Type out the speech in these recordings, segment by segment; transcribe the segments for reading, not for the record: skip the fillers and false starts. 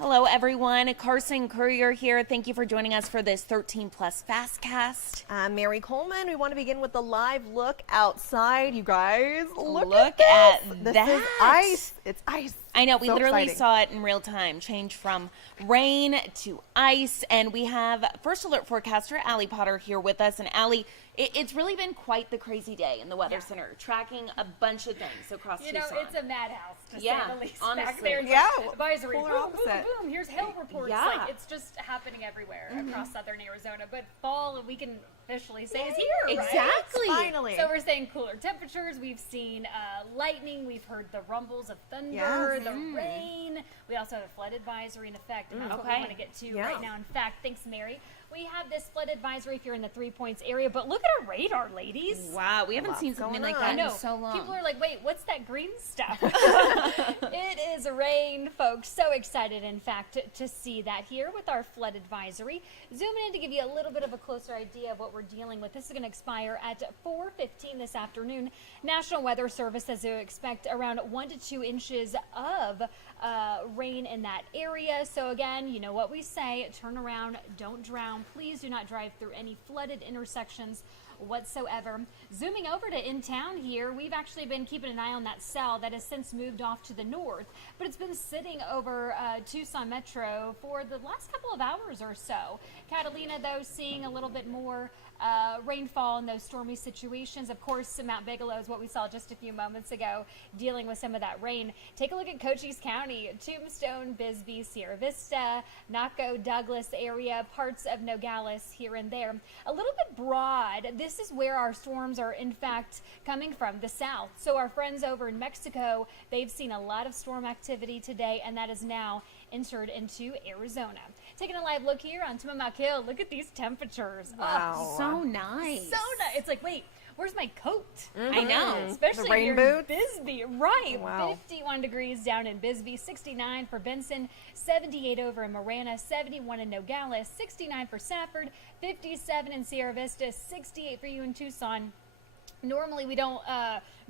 Hello, everyone. Carson Courier here. Thank you for joining us for this 13 Plus FastCast. I'm Mary Coleman. We want to begin with the live look outside. You guys, look at this that. is ice. It's ice. I know. We So literally exciting. saw it in real time, change from rain to ice. And we have First Alert forecaster Allie Potter here with us. And Allie, it's really been quite the crazy day in the Weather Center, tracking a bunch of things across Tucson. It's a madhouse, to say the least. honestly. Back there, advisory, polar boom, boom, opposite. boom. Here's hail reports. Yeah. Like, it's just happening everywhere across southern Arizona. But fall, we can officially say, is here, right? Exactly. Finally. So we're saying cooler temperatures. We've seen lightning. We've heard the rumbles of thunder, the rain. We also have a flood advisory in effect, and that's what we want to get to right now. In fact, thanks, Mary. We have this flood advisory if you're in the 3 Points area, but look at our radar, ladies. Wow, we haven't seen something like that in so long. People are like, wait, what's that green stuff? It is rain, folks. So excited, in fact, to see that here with our flood advisory. Zooming in to give you a little bit of a closer idea of what we're dealing with. This is going to expire at 4:15 this afternoon. National Weather Service says to expect around 1 to 2 inches of rain in that area. So again, you know what we say, turn around, don't drown. Please do not drive through any flooded intersections whatsoever. Zooming over to in town here, we've actually been keeping an eye on that cell that has since moved off to the north, but it's been sitting over Tucson Metro for the last couple of hours or so. Catalina, though, seeing a little bit more rainfall in those stormy situations. Of course, Mount Bigelow is what we saw just a few moments ago, dealing with some of that rain. Take a look at Cochise County, Tombstone, Bisbee, Sierra Vista, Naco, Douglas area, parts of Nogales here and there. A little bit broad. This is where our storms are, in fact, coming from, the south. So our friends over in Mexico, they've seen a lot of storm activity today, and that is now entered into Arizona. Taking a live look here on Timamook Hill. Look at these temperatures. Wow. Oh, So nice. so nice. It's like, wait, where's my coat? I know. Especially The rain here in boots? Bisbee. Right. Wow. 51 degrees down in Bisbee, 69 for Benson, 78 over in Marana, 71 in Nogales, 69 for Safford, 57 in Sierra Vista, 68 for you in Tucson. Normally we don't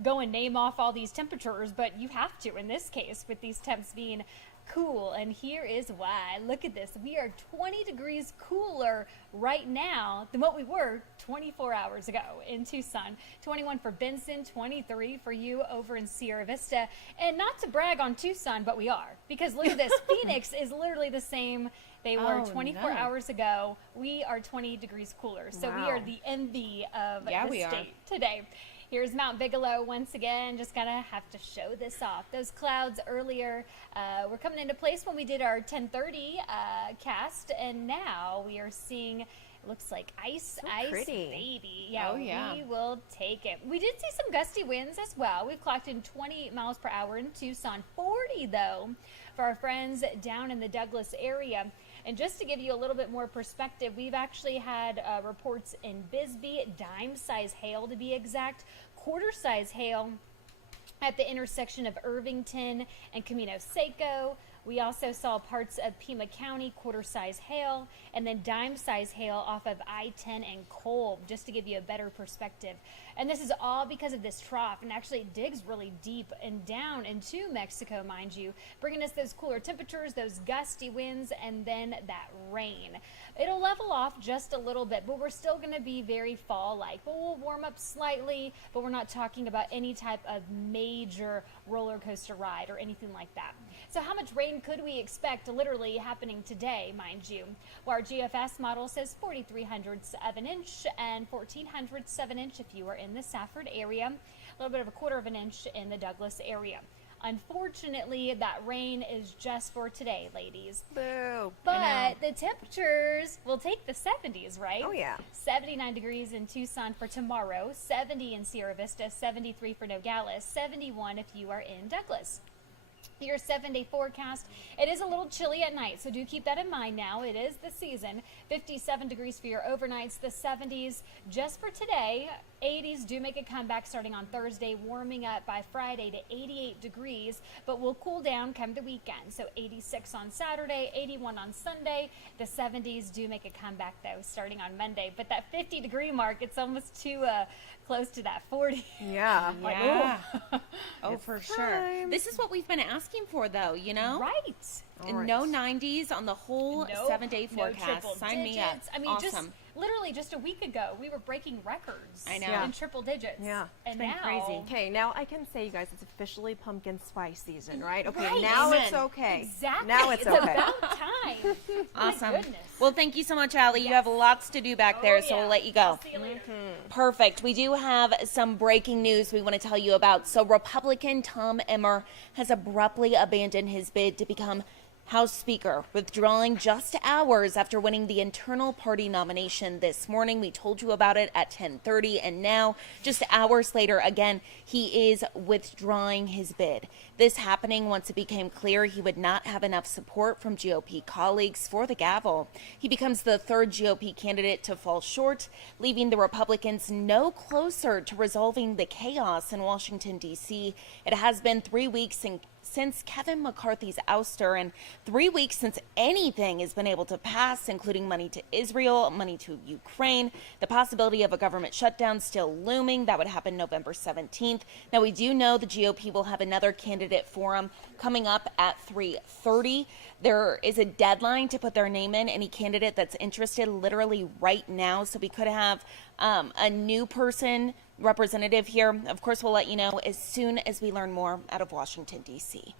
go and name off all these temperatures, but you have to in this case with these temps being cool, and here is why. Look at this. We are 20 degrees cooler right now than what we were 24 hours ago in Tucson. 21 for Benson, 23 for you over in Sierra Vista. And not to brag on Tucson, but we are, because look at this. Phoenix is literally the same they were 24 hours ago. We are 20 degrees cooler. So we are the envy of the state today. Here's Mount Bigelow once again. Just gotta have to show this off. Those clouds earlier were coming into place when we did our 10:30 cast, and now we are seeing, it looks like ice, baby. Yeah, we will take it. We did see some gusty winds as well. We've clocked in 20 miles per hour in Tucson, 40 though for our friends down in the Douglas area. And just to give you a little bit more perspective, we've actually had reports in Bisbee, dime-size hail to be exact, quarter-size hail at the intersection of Irvington and Camino Seco. We also saw parts of Pima County, quarter-size hail, and then dime-size hail off of I-10 and Kolb, just to give you a better perspective. And this is all because of this trough, and actually it digs really deep and down into Mexico, mind you, bringing us those cooler temperatures, those gusty winds, and then that rain. It'll level off just a little bit, but we're still going to be very fall-like. But we'll warm up slightly, but we're not talking about any type of major roller coaster ride or anything like that. So how much rain could we expect literally happening today, mind you? Well, our GFS model says 4,300ths of an inch and 1,400ths of an inch if you are in the Safford area, a little bit of a quarter of an inch in the Douglas area. Unfortunately, that rain is just for today, ladies. Boo. But the temperatures will take the 70s, right? Oh, yeah. 79 degrees in Tucson for tomorrow, 70 in Sierra Vista, 73 for Nogales, 71 if you are in Douglas. Your 7-day forecast, it is a little chilly at night, so do keep that in mind now. It is the season. 57 degrees for your overnights, the 70s just for today. 80s do make a comeback starting on Thursday, warming up by Friday to 88 degrees, but will cool down come the weekend. So 86 on Saturday, 81 on Sunday. The 70s do make a comeback, though, starting on Monday. But that 50-degree mark, it's almost too close to that 40. Yeah. Like, Yeah. ooh. Oh, for sure. This is what we've been asking for, though, you know? Right. All No right. 90s on the whole Nope, 7-day forecast. No triple Sign digits. me up. I mean, Awesome. literally just a week ago, we were breaking records. I know. Yeah. In triple digits. Yeah. And been now, crazy. Okay, now I can say, you guys, it's officially pumpkin spice season, right? Okay, Right. now Amen. it's okay. Exactly. Now it's okay. about time. Awesome. My goodness. Well, thank you so much, Allie. You have lots to do back there, Oh, so yeah. we'll let you go. I'll see you later. Perfect. We do have some breaking news we want to tell you about. So, Republican Tom Emmer has abruptly abandoned his bid to become House Speaker, withdrawing just hours after winning the internal party nomination this morning. We told you about it at 10:30, and now, just hours later, again, he is withdrawing his bid. This happening once it became clear he would not have enough support from GOP colleagues for the gavel. He becomes the third GOP candidate to fall short, leaving the Republicans no closer to resolving the chaos in Washington, D.C. It has been 3 weeks since Kevin McCarthy's ouster, and 3 weeks since anything has been able to pass, including money to Israel, money to Ukraine, the possibility of a government shutdown still looming. That would happen November 17th. Now, we do know the GOP will have another candidate forum coming up at 3:30. There is a deadline to put their name in, any candidate that's interested, literally right now. So we could have a new person representative here. Of course, we'll let you know as soon as we learn more out of Washington, D.C.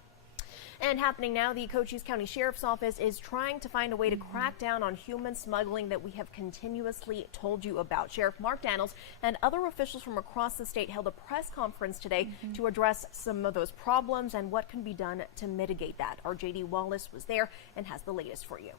And happening now, the Cochise County Sheriff's Office is trying to find a way to crack down on human smuggling that we have continuously told you about. Sheriff Mark Daniels and other officials from across the state held a press conference today to address some of those problems and what can be done to mitigate that. Our J.D. Wallace was there and has the latest for you.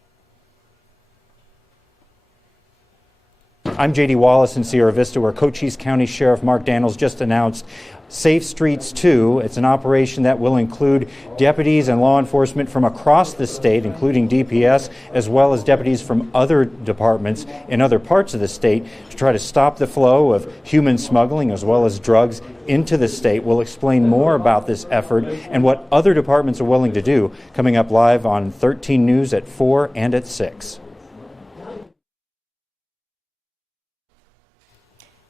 I'm J.D. Wallace in Sierra Vista, where Cochise County Sheriff Mark Daniels just announced Safe Streets 2. It's an operation that will include deputies and law enforcement from across the state, including DPS, as well as deputies from other departments in other parts of the state to try to stop the flow of human smuggling as well as drugs into the state. We'll explain more about this effort and what other departments are willing to do coming up live on 13 News at 4 and at 6.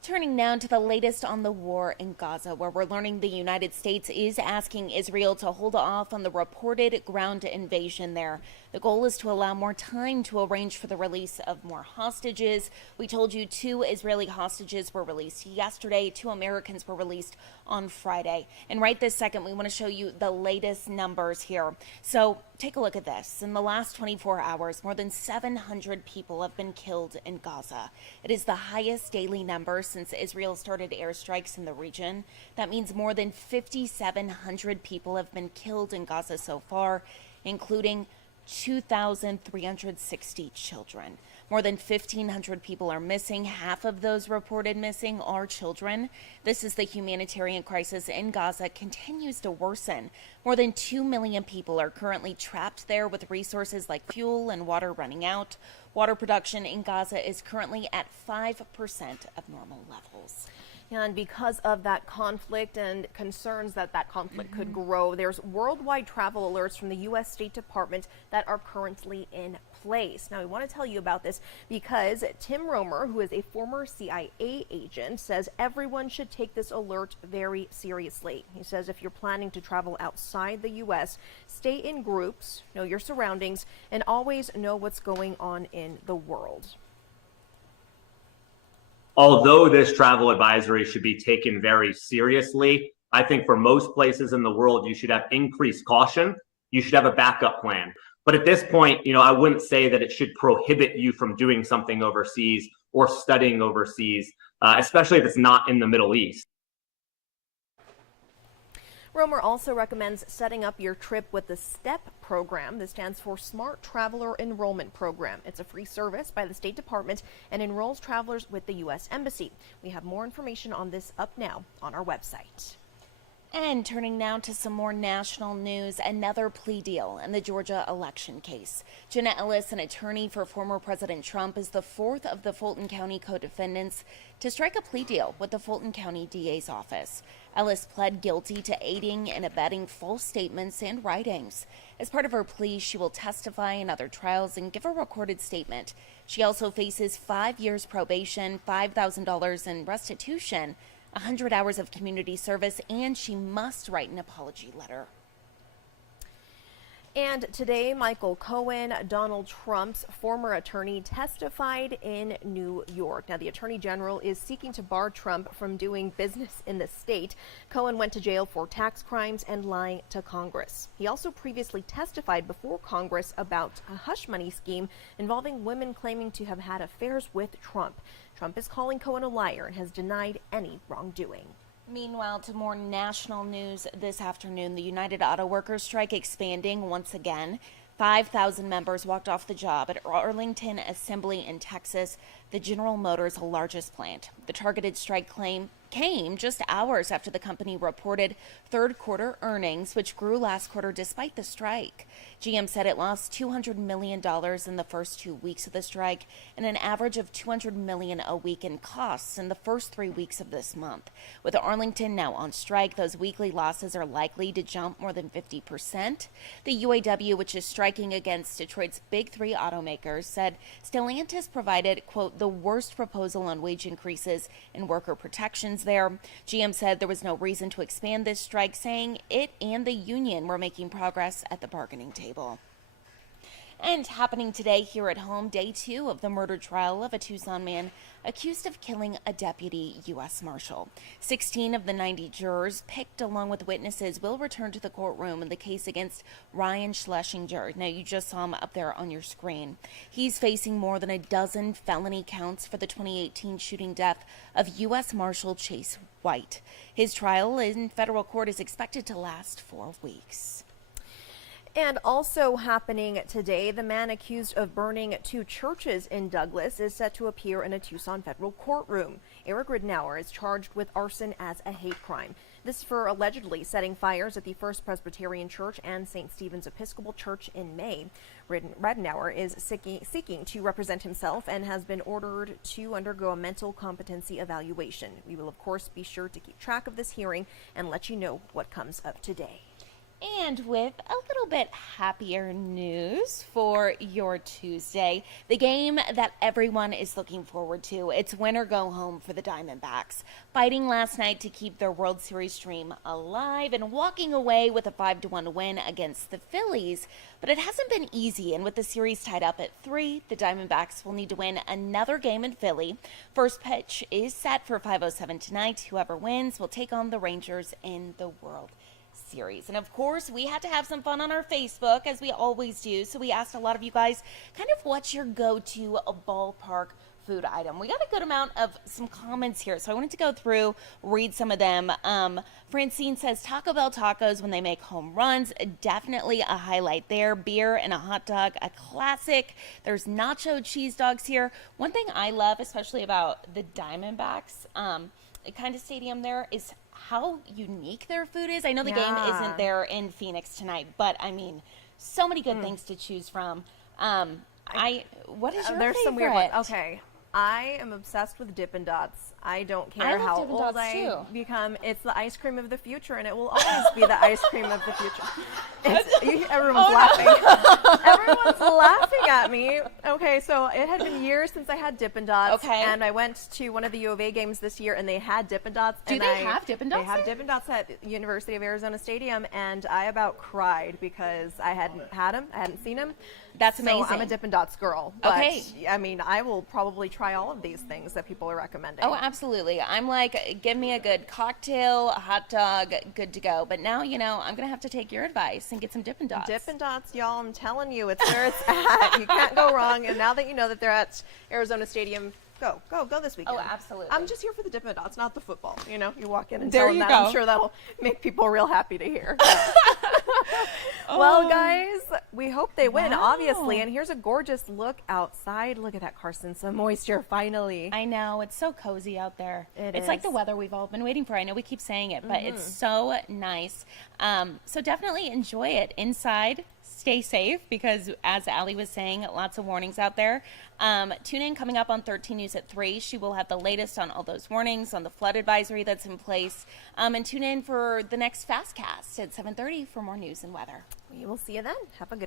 Turning now to the latest on the war in Gaza, where we're learning the United States is asking Israel to hold off on the reported ground invasion there. The goal is to allow more time to arrange for the release of more hostages. We told you 2 Israeli hostages were released yesterday. 2 Americans were released on Friday. And right this second, we want to show you the latest numbers here. So take a look at this. In the last 24 hours, more than 700 people have been killed in Gaza. It is the highest daily number since Israel started airstrikes in the region. That means more than 5,700 people have been killed in Gaza so far, including 2,360 children. More than 1,500 people are missing. Half of those reported missing are children. This is the humanitarian crisis in Gaza continues to worsen. More than 2 million people are currently trapped there with resources like fuel and water running out. Water production in Gaza is currently at 5% of normal levels. And because of that conflict and concerns that that conflict could grow, there's worldwide travel alerts from the U.S. State Department that are currently in place. Now, we want to tell you about this because Tim Romer, who is a former CIA agent, says everyone should take this alert very seriously. He says if you're planning to travel outside the U.S., stay in groups, know your surroundings, and always know what's going on in the world. Although this travel advisory should be taken very seriously, I think for most places in the world, you should have increased caution. You should have a backup plan. But at this point, I wouldn't say that it should prohibit you from doing something overseas or studying overseas, especially if it's not in the Middle East. Romer also recommends setting up your trip with the STEP program. This stands for Smart Traveler Enrollment Program. It's a free service by the State Department and enrolls travelers with the U.S. Embassy. We have more information on this up now on our website. And turning now to some more national news, another plea deal in the Georgia election case. Jenna Ellis, an attorney for former President Trump, is the fourth of the Fulton County co-defendants to strike a plea deal with the Fulton County DA's office. Ellis pled guilty to aiding and abetting false statements and writings. As part of her plea, she will testify in other trials and give a recorded statement. She also faces 5 years probation, $5,000 in restitution, 100 hours of community service, and she must write an apology letter. And today, Michael Cohen, Donald Trump's former attorney, testified in New York. Now, the attorney general is seeking to bar Trump from doing business in the state. Cohen went to jail for tax crimes and lying to Congress. He also previously testified before Congress about a hush money scheme involving women claiming to have had affairs with Trump. Trump is calling Cohen a liar and has denied any wrongdoing. Meanwhile, to more national news this afternoon, the United Auto Workers strike expanding once again. 5,000 members walked off the job at Arlington Assembly in Texas, the General Motors' largest plant. The targeted strike came just hours after the company reported third quarter earnings, which grew last quarter despite the strike. GM said it lost $200 million in the first 2 weeks of the strike and an average of $200 million a week in costs in the first 3 weeks of this month. With Arlington now on strike, those weekly losses are likely to jump more than 50%. The UAW, which is striking against Detroit's big three automakers, said Stellantis provided, quote, the worst proposal on wage increases and worker protections there. GM said there was no reason to expand this strike, saying it and the union were making progress at the bargaining table. And happening today here at home, day 2 of the murder trial of a Tucson man accused of killing a deputy U.S. Marshal. 16 of the 90 jurors picked along with witnesses will return to the courtroom in the case against Ryan Schlesinger. Now, you just saw him up there on your screen. He's facing more than a dozen felony counts for the 2018 shooting death of U.S. Marshal Chase White. His trial in federal court is expected to last 4 weeks. And also happening today, the man accused of burning 2 churches in Douglas is set to appear in a Tucson federal courtroom. Eric Ridenour is charged with arson as a hate crime. This for allegedly setting fires at the First Presbyterian Church and St. Stephen's Episcopal Church in May. Ridenour is seeking to represent himself and has been ordered to undergo a mental competency evaluation. We will, of course, be sure to keep track of this hearing and let you know what comes up today. And with a little bit happier news for your Tuesday, the game that everyone is looking forward to. It's win or go home for the Diamondbacks, fighting last night to keep their World Series dream alive and walking away with a 5-1 win against the Phillies. But it hasn't been easy, and with the series tied up at 3, the Diamondbacks will need to win another game in Philly. First pitch is set for 5:07 tonight. Whoever wins will take on the Rangers in the World Series. And of course, we had to have some fun on our Facebook, as we always do. So we asked a lot of you guys kind of what's your go-to ballpark food item. We got a good amount of some comments here, so I wanted to go through, read some of them. Francine says Taco Bell tacos when they make home runs, definitely a highlight there. Beer and a hot dog, a classic. There's nacho cheese dogs here. One thing I love, especially about the Diamondbacks, kind of stadium there, is how unique their food is. I know the game isn't there in Phoenix tonight, but I mean, so many good things to choose from. What is your There's favorite? some weird ones. Okay, I am obsessed with Dippin' Dots. I don't care love how Dippin' old Dots I too. become. It's the ice cream of the future, and it will always be the ice cream of the future. Everyone's laughing. Everyone's laughing at me. Okay, so it had been years since I had Dippin' Dots. Okay. And I went to one of the U of A games this year, and they had Dippin' Dots. Do they have Dippin' Dots They have there? Dippin' Dots at University of Arizona Stadium, and I about cried because I hadn't had them. I hadn't seen them. That's amazing. So I'm a Dippin' Dots girl. But, Okay. I mean, I will probably try all of these things that people are recommending. Oh, absolutely. I'm like, give me a good cocktail, a hot dog, good to go. But now, you know, I'm going to have to take your advice and get some Dippin' Dots. Dippin' Dots, y'all, I'm telling you, it's where it's at. You can't go wrong. And now that you know that they're at Arizona Stadium, go this weekend. Oh, absolutely. I'm just here for the Dippin' Dots, not the football. You know, you walk in and There tell them you that. go. I'm sure that'll make people real happy to hear. Well, guys, we hope they win, Wow. obviously. And here's a gorgeous look outside. Look at that, Carson. Some moisture, finally. I know, it's so cozy out there. It It's like is. the weather we've all been waiting for. I know we keep saying it, but it's so nice. So definitely enjoy it. Inside, stay safe because, as Allie was saying, lots of warnings out there. Tune in coming up on 13 News at 3. She will have the latest on all those warnings, on the flood advisory that's in place. And tune in for the next FastCast at 7:30 for more news and weather. We will see you then. Have a good